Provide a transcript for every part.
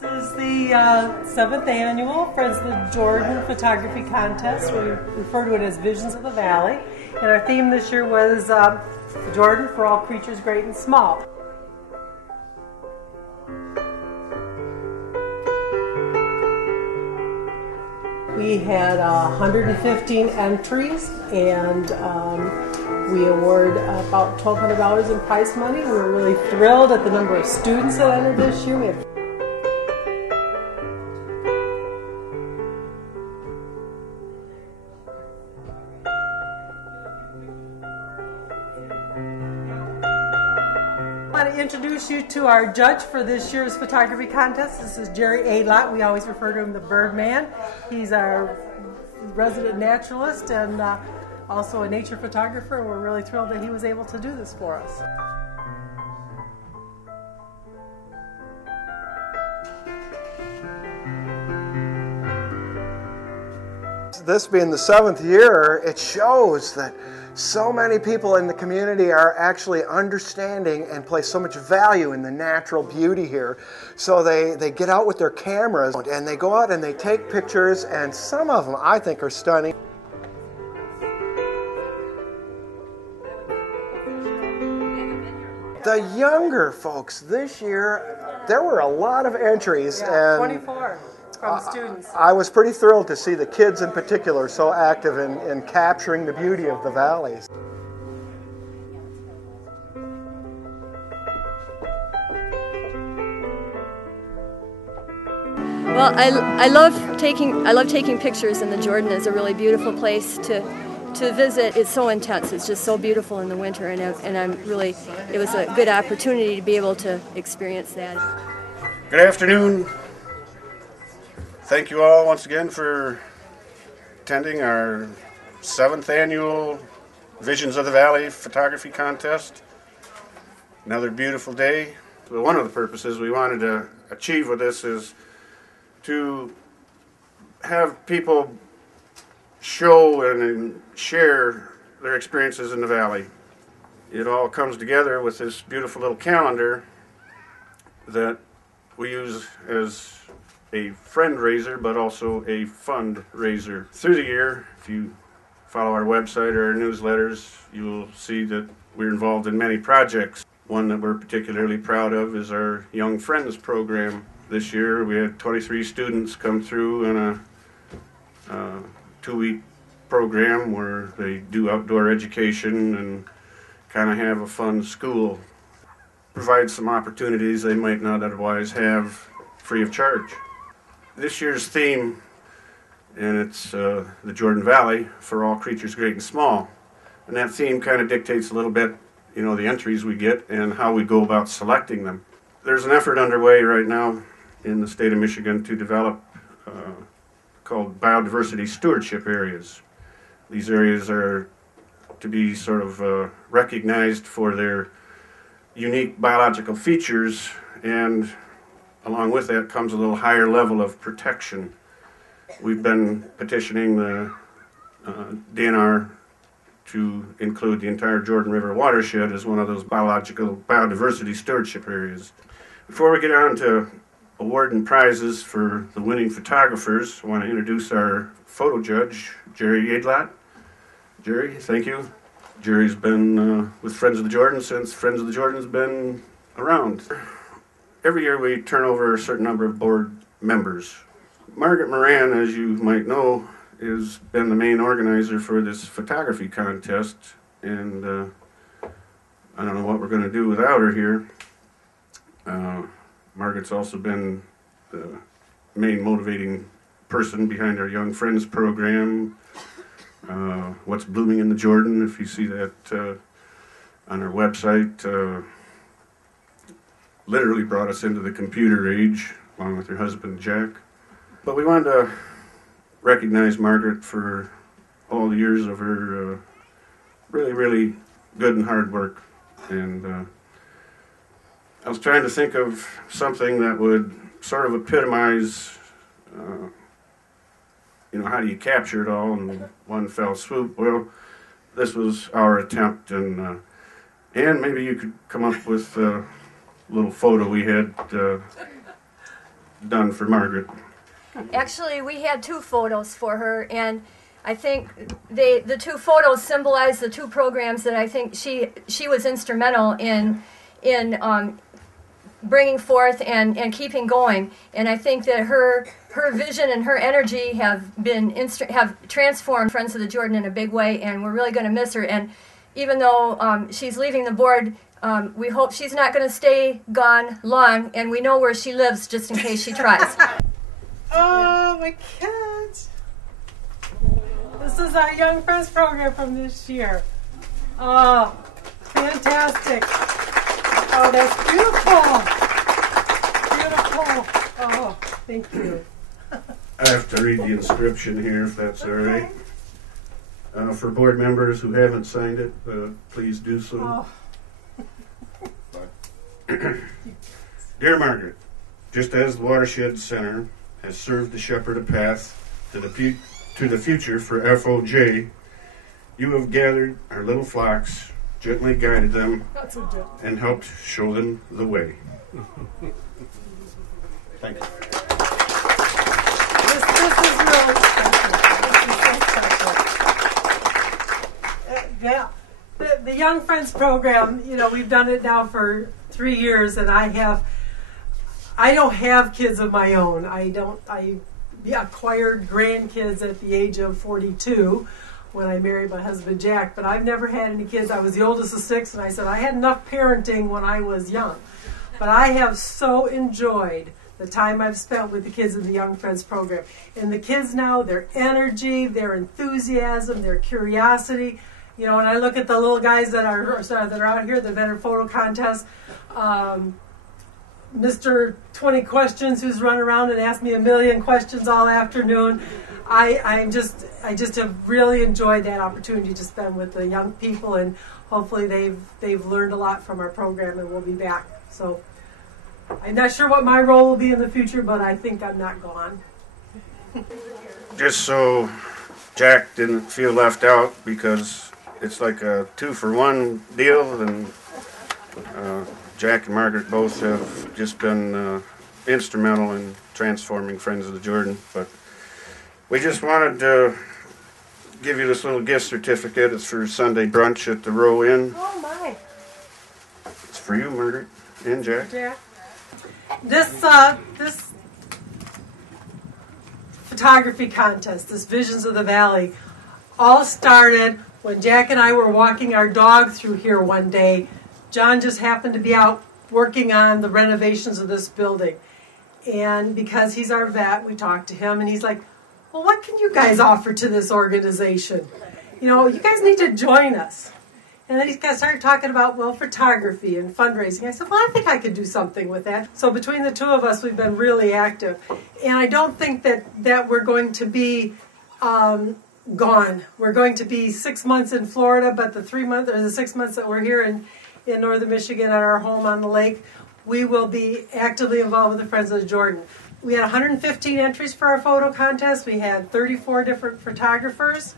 This is the 7th annual Friends of the Jordan photography contest. We refer to it as Visions of the Valley. And our theme this year was Jordan for all creatures great and small. We had 115 entries, and we award about $1,200 in prize money. We were really thrilled at the number of students that entered this year. We had I want to introduce you to our judge for this year's photography contest. This is Jerry Aydlott. We always refer to him the Birdman. He's our resident naturalist and also a nature photographer. We're really thrilled that he was able to do this for us. This being the 7th year, it shows that so many people in the community are actually understanding and place so much value in the natural beauty here. So they get out with their cameras and they go out and they take pictures, and some of them I think are stunning. The younger folks this year, there were a lot of entries. Yeah, 24. From students. I was pretty thrilled to see the kids in particular so active in capturing the beauty of the valleys. Well, I love taking pictures, and the Jordan is a really beautiful place to visit. It's so intense. It's just so beautiful in the winter, and it was a good opportunity to be able to experience that. Good afternoon. Thank you all once again for attending our 7th annual Visions of the Valley photography contest. Another beautiful day. One of the purposes we wanted to achieve with this is to have people show and share their experiences in the valley. It all comes together with this beautiful little calendar that we use as a friend raiser, but also a fundraiser. Through the year, if you follow our website or our newsletters, you will see that we're involved in many projects. One that we're particularly proud of is our Young Friends program. This year we had 23 students come through in a 2-week program where they do outdoor education and kind of have a fun school. Provide some opportunities they might not otherwise have free of charge. This year's theme, and it's the Jordan Valley for all creatures great and small. And that theme kind of dictates a little bit, the entries we get and how we go about selecting them. There's an effort underway right now in the state of Michigan to develop called biodiversity stewardship areas. These areas are to be sort of recognized for their unique biological features, and along with that comes a little higher level of protection. We've been petitioning the DNR to include the entire Jordan River watershed as one of those biodiversity stewardship areas. Before we get on to awarding prizes for the winning photographers, I want to introduce our photo judge, Jerry Aydlott. Jerry, thank you. Jerry's been with Friends of the Jordan since Friends of the Jordan's been around. Every year we turn over a certain number of board members. Margaret Moran, as you might know, has been the main organizer for this photography contest, and I don't know what we're going to do without her here. Margaret's also been the main motivating person behind our Young Friends program. What's Blooming in the Jordan, if you see that on our website. Literally brought us into the computer age, along with her husband Jack. But we wanted to recognize Margaret for all the years of her really, really good and hard work. And I was trying to think of something that would sort of epitomize, how do you capture it all in one fell swoop? Well, this was our attempt, and maybe you could come up with little photo we had done for Margaret. Actually, we had 2 photos for her, and I think the 2 photos symbolize the 2 programs that I think she was instrumental in bringing forth and keeping going. And I think that her vision and her energy have transformed Friends of the Jordan in a big way, and we're really going to miss her. And even though she's leaving the board, we hope she's not going to stay gone long, and we know where she lives just in case she tries. Oh, my kids. This is our Young Friends program from this year. Oh, fantastic. Oh, that's beautiful. Beautiful. Oh, thank you. I have to read the inscription here, if that's all right. For board members who haven't signed it, please do so. Oh. Dear Margaret, just as the Watershed Center has served to shepherd a path to the future for FOJ, you have gathered our little flocks, gently guided them, and helped show them the way. Thank you. This is really special. This is so special. The Young Friends program, you know, we've done it now for 3 years, and I don't have kids of my own. I acquired grandkids at the age of 42 when I married my husband Jack, but I've never had any kids. I was the oldest of 6, and I said I had enough parenting when I was young. But I have so enjoyed the time I've spent with the kids in the Young Friends program. And the kids now, their energy, their enthusiasm, their curiosity. You know, when I look at the little guys that are out here, the veteran photo contest, Mr. 20 Questions, who's run around and asked me a million questions all afternoon. I just have really enjoyed that opportunity to spend with the young people, and hopefully they've learned a lot from our program, and we'll be back. So I'm not sure what my role will be in the future, but I think I'm not gone. Just so Jack didn't feel left out, because it's like a 2-for-1 deal, and Jack and Margaret both have just been instrumental in transforming Friends of the Jordan. But we just wanted to give you this little gift certificate. It's for Sunday brunch at the Row Inn. Oh my! It's for you, Margaret and Jack. This photography contest, this Visions of the Valley, all started when Jack and I were walking our dog through here one day. John just happened to be out working on the renovations of this building. And because he's our vet, we talked to him, and he's like, well, what can you guys offer to this organization? You know, you guys need to join us. And then he started talking about, well, photography and fundraising. I said, well, I think I could do something with that. So between the 2 of us, we've been really active. And I don't think that we're going to be gone. We're going to be 6 months in Florida, but the 6 months that we're here in northern Michigan at our home on the lake, we will be actively involved with the Friends of the Jordan. We had 115 entries for our photo contest. We had 34 different photographers.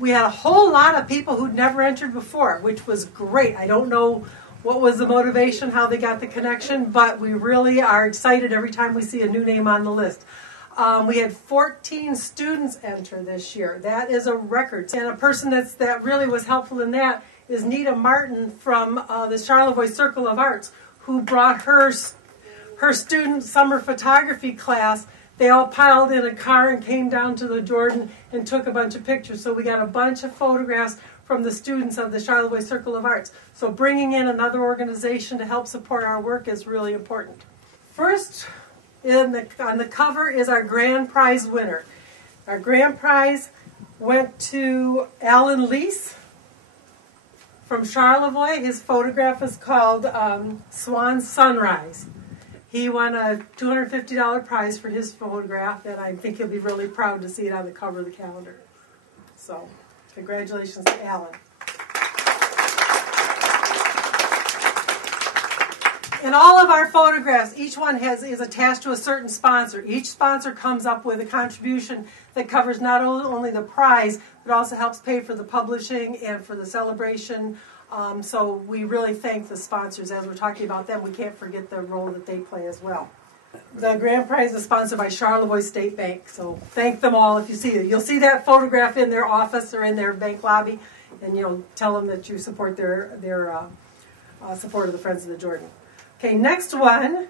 We had a whole lot of people who'd never entered before, which was great. I don't know what was the motivation, how they got the connection, but we really are excited every time we see a new name on the list. We had 14 students enter this year. That is a record. And a person that really was helpful in that is Nita Martin from the Charlevoix Circle of Arts, who brought her student summer photography class. They all piled in a car and came down to the Jordan and took a bunch of pictures. So we got a bunch of photographs from the students of the Charlevoix Circle of Arts. So bringing in another organization to help support our work is really important. First, on the cover is our grand prize winner. Our grand prize went to Alan Lease from Charlevoix. His photograph is called Swan Sunrise. He won a $250 prize for his photograph, and I think he'll be really proud to see it on the cover of the calendar. So, congratulations to Alan. In all of our photographs, each one is attached to a certain sponsor. Each sponsor comes up with a contribution that covers not only the prize, but also helps pay for the publishing and for the celebration. So we really thank the sponsors. As we're talking about them, we can't forget the role that they play as well. The grand prize is sponsored by Charlevoix State Bank. So thank them all if you see it. You'll see that photograph in their office or in their bank lobby, and you'll tell them that you support their support of the Friends of the Jordan. Okay, next one.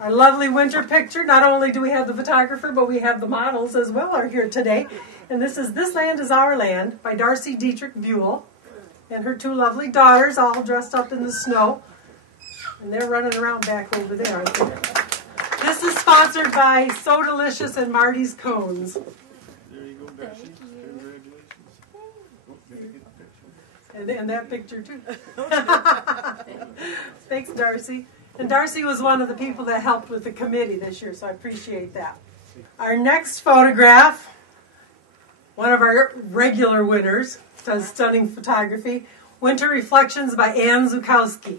Our lovely winter picture. Not only do we have the photographer, but we have the models as well are here today. And this is This Land is Our Land by Darcy Dietrich Buell and her two lovely daughters all dressed up in the snow. And they're running around back over there, aren't they? This is sponsored by So Delicious and Marty's Cones. There you go, Darcy. Congratulations. And that picture too. Thanks, Darcy. And Darcy was one of the people that helped with the committee this year, so I appreciate that. Our next photograph, one of our regular winners, does stunning photography. Winter Reflections by Ann Zukowski.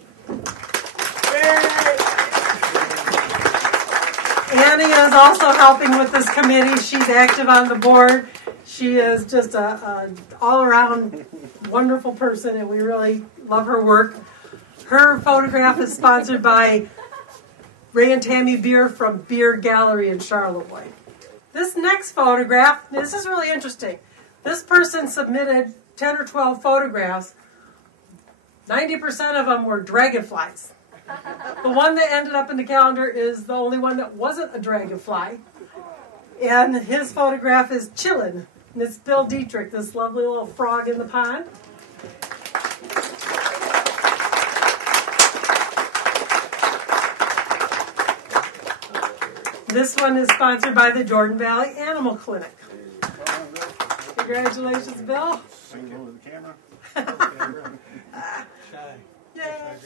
Annie is also helping with this committee. She's active on the board. She is just an all-around wonderful person, and we really love her work. Her photograph is sponsored by Ray and Tammy Beer from Beer Gallery in Charlevoix. This next photograph, this is really interesting. This person submitted 10 or 12 photographs. 90% of them were dragonflies. The one that ended up in the calendar is the only one that wasn't a dragonfly. And his photograph is Chillin'. And it's Bill Dietrich, this lovely little frog in the pond. This one is sponsored by the Jordan Valley Animal Clinic. Congratulations, Bill.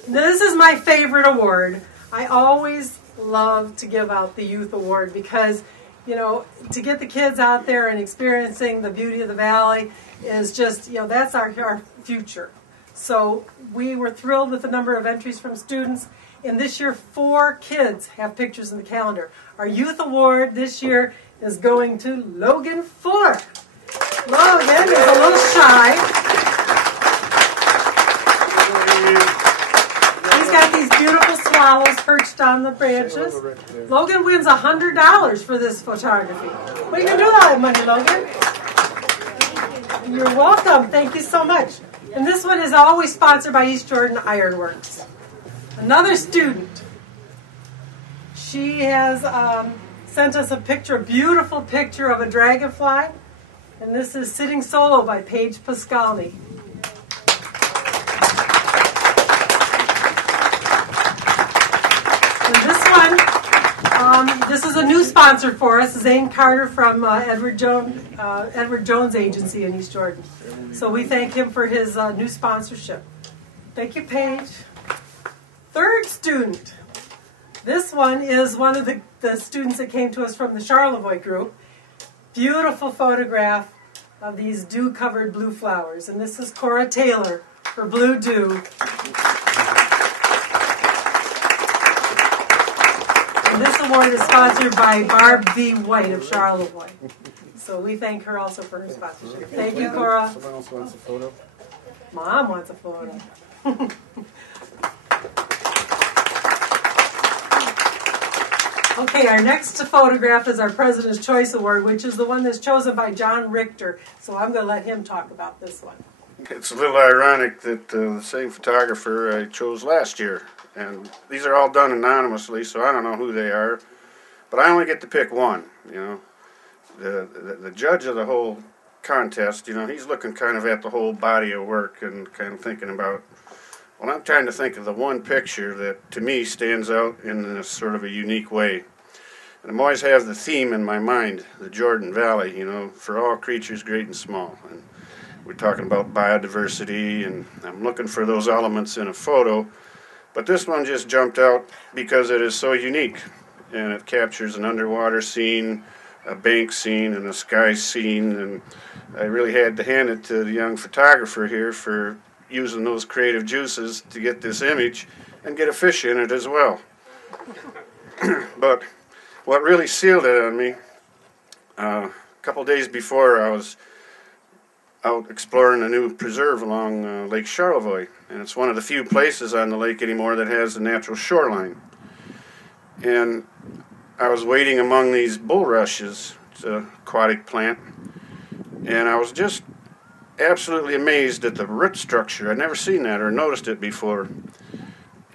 This is my favorite award. I always love to give out the Youth Award because, you know, to get the kids out there and experiencing the beauty of the valley is just, you know, that's our future. So we were thrilled with the number of entries from students. And this year, 4 kids have pictures in the calendar. Our Youth Award this year is going to Logan Fuller. Logan is a little shy. He's got these beautiful swallows perched on the branches. Logan wins $100 for this photography. What are you going to do with all that money, Logan? You're welcome. Thank you so much. And this one is always sponsored by East Jordan Ironworks. Another student. She has sent us a picture, a beautiful picture of a dragonfly. And this is Sitting Solo by Paige Pascalny. And this one, this is a new sponsor for us, Zane Carter from Edward Jones Agency in East Jordan. So we thank him for his new sponsorship. Thank you, Paige. Third student. This one is one of the students that came to us from the Charlevoix group. Beautiful photograph of these dew-covered blue flowers. And this is Cora Taylor for Blue Dew. And this award is sponsored by Barb V. White of Charlevoix. So we thank her also for her sponsorship. Thank you, Cora. Someone else wants a photo? Mom wants a photo. Okay, our next photograph is our President's Choice Award, which is the one that's chosen by John Richter. So I'm going to let him talk about this one. It's a little ironic that the same photographer I chose last year. And these are all done anonymously, so I don't know who they are. But I only get to pick one, you know. The judge of the whole contest, you know, he's looking kind of at the whole body of work and kind of thinking about, well, I'm trying to think of the one picture that, to me, stands out in a sort of a unique way. And I always have the theme in my mind, the Jordan Valley, you know, for all creatures great and small. And we're talking about biodiversity, and I'm looking for those elements in a photo. But this one just jumped out because it is so unique. And it captures an underwater scene, a bank scene, and a sky scene. And I really had to hand it to the young photographer here for using those creative juices to get this image and get a fish in it as well. But what really sealed it on me, a couple days before I was out exploring a new preserve along Lake Charlevoix, and it's one of the few places on the lake anymore that has a natural shoreline. And I was wading among these bulrushes. It's an aquatic plant. And I was just absolutely amazed at the root structure. I'd never seen that or noticed it before.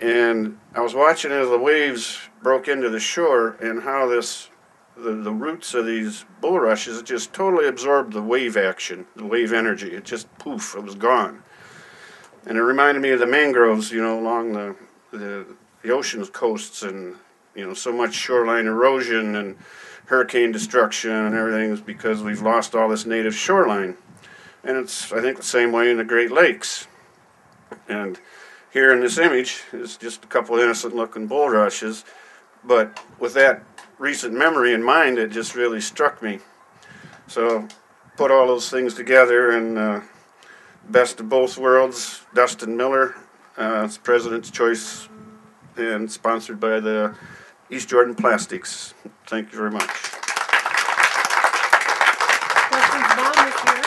And I was watching as the waves broke into the shore and how the roots of these bulrushes just totally absorbed the wave action, the wave energy. It just poof, it was gone. And it reminded me of the mangroves, along the ocean coasts, and so much shoreline erosion and hurricane destruction and everything is because we've lost all this native shoreline. And it's, I think, the same way in the Great Lakes. And here in this image is just a couple of innocent-looking bulrushes, but with that recent memory in mind, it just really struck me. So put all those things together, and best of both worlds, Dustin Miller, it's President's Choice, and sponsored by the East Jordan Plastics. Thank you very much. Dustin's mom is here.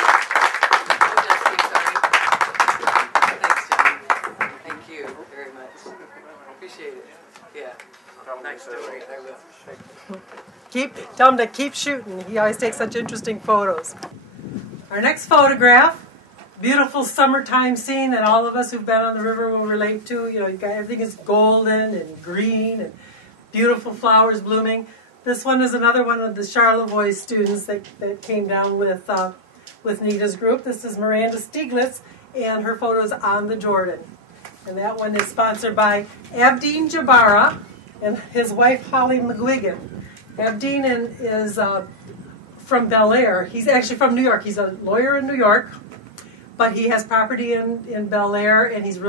Thanks, John. Thank you very much. Appreciate it. Yeah. Nice story. I will. Tell him to keep shooting. He always takes such interesting photos. Our next photograph, beautiful summertime scene that all of us who've been on the river will relate to. You got everything is golden and green and beautiful flowers blooming. This one is another one of the Charlevoix students that came down with Nita's group. This is Miranda Stieglitz, and her photo is on the Jordan. And that one is sponsored by Abdeen Jabara and his wife Holly McGuigan. Abdeen is from Bel Air. He's actually from New York. He's a lawyer in New York, but he has property in Bel Air, and he's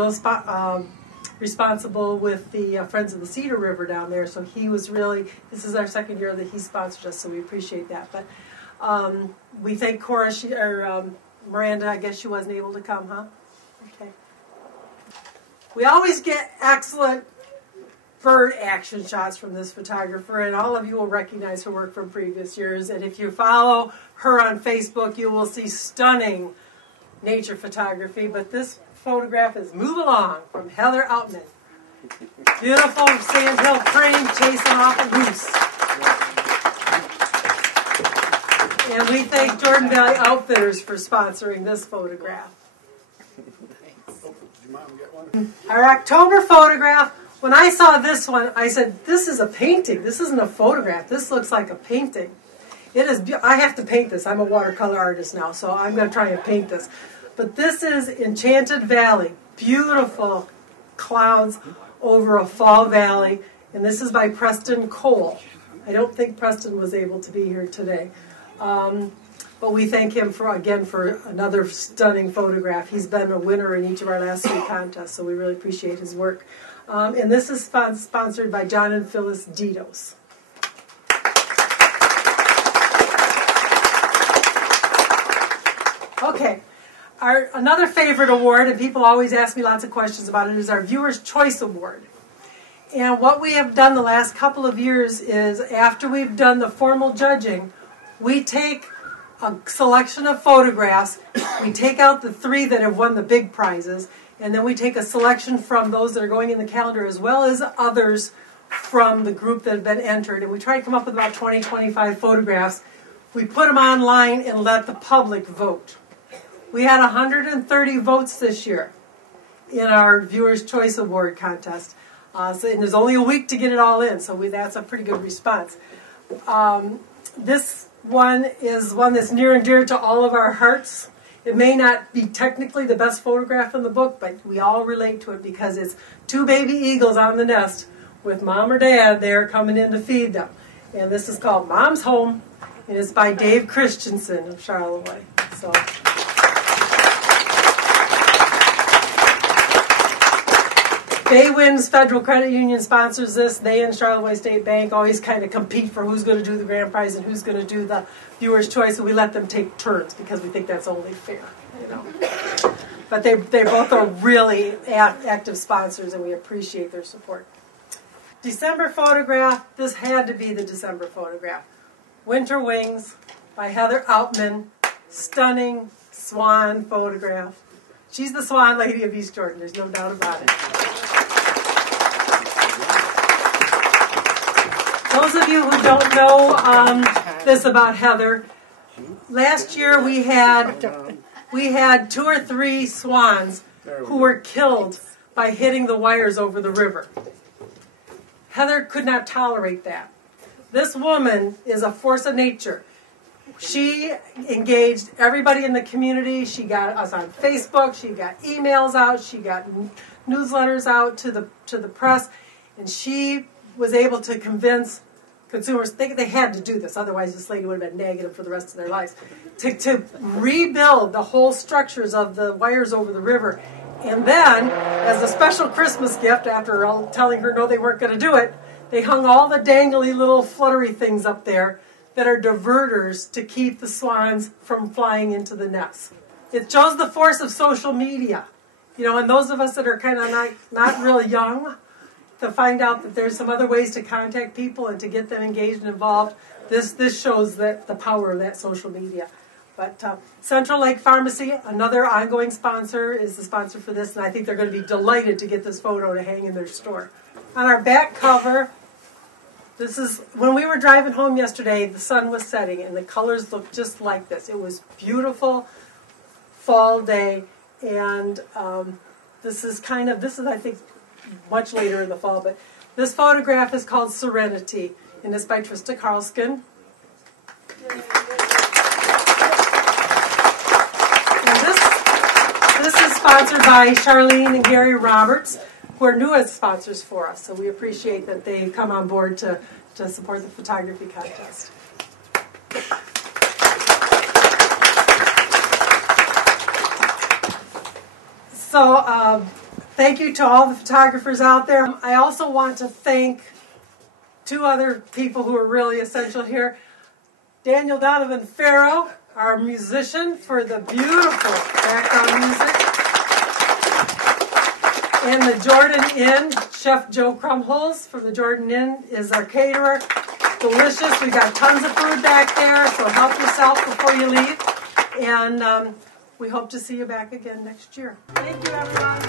responsible with the Friends of the Cedar River down there. So he was really, this is our second year that he sponsored us, so we appreciate that. But we thank Cora, Miranda, I guess she wasn't able to come, huh? Okay. We always get excellent bird action shots from this photographer, and all of you will recognize her work from previous years. And if you follow her on Facebook, you will see stunning nature photography. But this photograph is Move Along from Heather Outman. Beautiful sandhill crane chasing off a goose. And we thank Jordan Valley Outfitters for sponsoring this photograph. Our October photograph, when I saw this one, I said, this is a painting. This isn't a photograph. This looks like a painting. It is. I have to paint this. I'm a watercolor artist now, so I'm going to try and paint this. But this is Enchanted Valley. Beautiful clouds over a fall valley. And this is by Preston Cole. I don't think Preston was able to be here today. But we thank him for another stunning photograph. He's been a winner in each of our last three contests, so we really appreciate his work. And this is sponsored by John and Phyllis Ditos. Okay, another favorite award, and people always ask me lots of questions about it, is our Viewer's Choice Award. And what we have done the last couple of years is, after we've done the formal judging, we take a selection of photographs, we take out the 3 that have won the big prizes, and then we take a selection from those that are going in the calendar as well as others from the group that have been entered. And we try to come up with about 20, 25 photographs. We put them online and let the public vote. We had 130 votes this year in our Viewer's Choice Award contest. And there's only a week to get it all in, so that's a pretty good response. This one is one that's near and dear to all of our hearts. It may not be technically the best photograph in the book, but we all relate to it because it's 2 baby eagles on the nest with mom or dad there coming in to feed them. And this is called Mom's Home, and it's by Dave Christensen of Charlevoix. So. Bay Winds Federal Credit Union sponsors this. They and Charlevoix State Bank always kind of compete for who's going to do the grand prize and who's going to do the viewer's choice, and we let them take turns because we think that's only fair, But they both are really active sponsors, and we appreciate their support. December photograph. This had to be the December photograph. Winter Wings by Heather Outman. Stunning swan photograph. She's the swan lady of East Jordan. There's no doubt about it. those of you who don't know this about Heather, last year we had 2 or 3 swans who were killed by hitting the wires over the river. Heather could not tolerate that. This woman is a force of nature. She engaged everybody in the community. She got us on Facebook. She got emails out. She got newsletters out to the press, and she was able to convince consumers. They had to do this, otherwise this lady would have been negative for the rest of their lives. To rebuild the whole structures of the wires over the river, and then, as a special Christmas gift, after telling her no, they weren't going to do it, they hung all the dangly little fluttery things up there that are diverters to keep the swans from flying into the nests. It shows the force of social media. And those of us that are kind of not really young, to find out that there's some other ways to contact people and to get them engaged and involved, this shows that the power of that social media. But Central Lake Pharmacy, another ongoing sponsor, is the sponsor for this, and I think they're going to be delighted to get this photo to hang in their store. On our back cover, this is, when we were driving home yesterday, the sun was setting, and the colors looked just like this. It was beautiful fall day, and this is I think, much later in the fall, but this photograph is called Serenity, and it's by Trista Karlskin. And this is sponsored by Charlene and Gary Roberts, who are new as sponsors for us, so we appreciate that they've come on board to support the photography contest. So thank you to all the photographers out there. I also want to thank 2 other people who are really essential here. Daniel Donovan Farrow, our musician, for the beautiful background music. And the Jordan Inn, Chef Joe Crumholes from the Jordan Inn is our caterer. Delicious. We've got tons of food back there, so help yourself before you leave. And we hope to see you back again next year. Thank you, everyone.